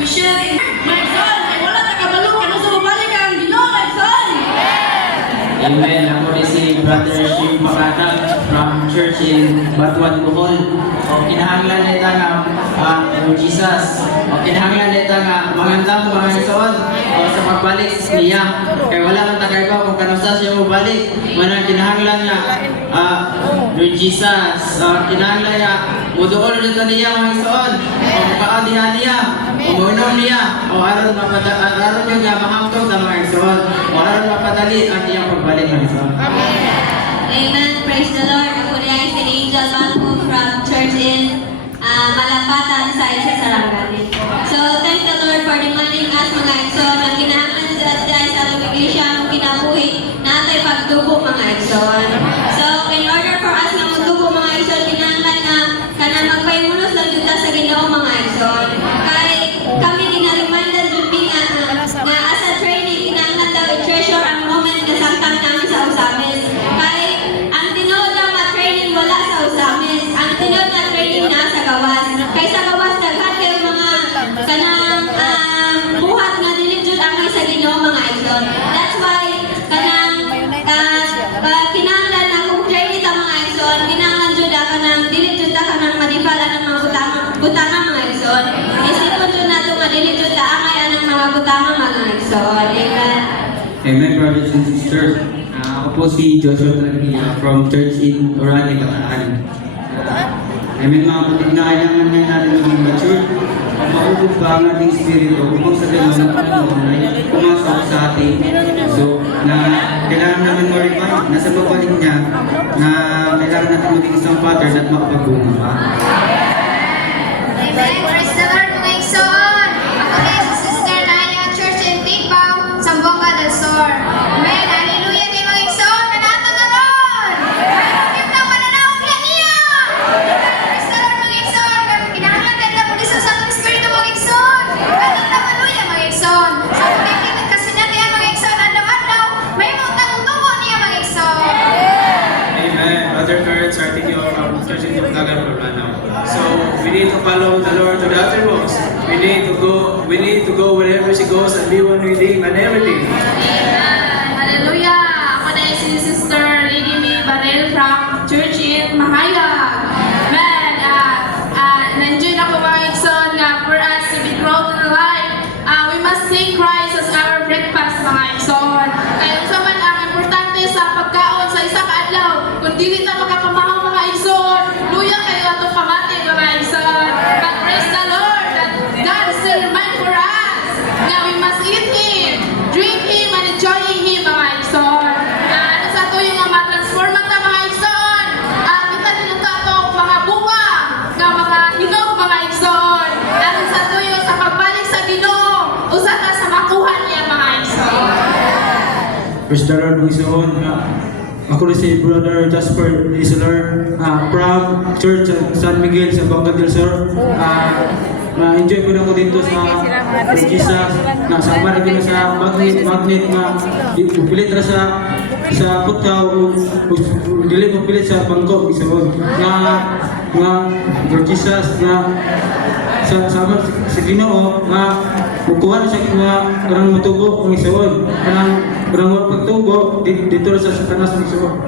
we share in my son. Kay wala ta kabalo kano sa mabalik ang Ginoo my son. Amen. Ako rin si Brother Shim Makatag from church in Batuan, Bohol. O kinahanglan nita nga Lord Jesus. O kinahanglan nita nga magandang mga isuon o sa pagbalik niya. Kaya wala kang tagayba kung kanusa siya mo balik. Manang kinahanglan nga Lord Jesus. Kinahanglan nga muduol nito niya mga isuon. O makaadihan niya. Umunom niya. O aron yung nga mahamtog na mga isuon. O aron mapadali ang iyang pagbalik mga isuon. Amen. Praise the Lord. Ako rin si Angel Banco from church in Malapatan sa Isa Sarangani. So, thank the Lord for reminding us mga igsoon na kinahanglan sa iglesia ang kinabuhi natay pagdugo mga igsoon. So, in order for us na magdugo mga igsoon, kinahanglan na kana magpaymunos lang dito sa Ginoo mga igsoon. Kay kami gina-reminded jud nga as a training kinahanglan daw i-treasure ang moment na samtang namin sa usamis. Kay ang tinuod na training wala sa usamis. Ang tinuod na training na sa gawas. Kay sa gawas daghan kayo mga kanang buhat nga dili jud ang sa Ginoo mga igsoon. That's why kanang kinahanglan na kung training ta mga igsoon, kinahanglan jud kanang dili jud ta kanang madipala ng mga butanga mga igsoon. Isipon jud nato nga dili jud ta angay anang mga butanga mga igsoon. Amen. Amen, brothers and sisters. Ako po si Joshua Traglia from Church in Orani, Bataan. Amen, mga kapatid na kailangan nga natin maging mature. Maubog ba ang ating spirito upang sa gano'n ng Panginoon ay pumasok sa ating puso na kailangan namin ma-remind na sa babalik niya na kailangan natin maging isang pattern at makapag-bunga pa. Amen. Praise the Lord mga igsoon. Ako rin si Sister Naya, Church in Tigbaw, Zamboanga del Sur. Amen. Hallelujah kay mga igsoon. Kanata na ron. Kim lang mananaw niya niya. Praise the Lord mga igsoon. Kinahanglan ka na pulis sa atong espiritu mga igsoon. Kanata hallelujah mga igsoon. Sa pagkikinig kasi natin mga igsoon adlaw-adlaw, may mutang tungo niya mga igsoon. Amen. Brother Kurt, starting you from Church in Tigbaw, Plano. So we need to follow the Lord to the uttermost. We need to go wherever she goes and be one with Him and everything. Amen. Hallelujah. Ako na si Sister Lady May Barel from church in Mahayag. Amen. Nandiyan ako mga igsoon nga for us to be grown in life. We must see Christ as our breakfast mga igsoon. Kaya sa man ang importante sa pagkaon sa isa ka adlaw. Kung dili ta makapamahaw mga igsoon, luya kayo atong pamati mga igsoon. But praise the Lord that God still remind for us na we must eat Him, drink Him, and enjoy Him mga igsoon. Ano sa ito yung ma-transform ta mga igsoon? Kita din ito itong mga bunga na mga hinog mga igsoon. Ano sa ito yung sa pagbalik sa Ginoo, usa ka sa makuha niya mga igsoon. Praise the Lord, mga isuon. Ako rin si Brother Jasper Isler from Church San Miguel sa Banga del Sur. Na-enjoy ko na ko dito sa Jesus. Nasama rin ko sa magnet na pilit na sa putaw o dili mo pilit sa bangko. Isuon. Lord Jesus na sama si Ginoo nga bukuhan sa mga orang matubo ng isuon. Kanang orang pagtubo dito sa Satanas ng isuon.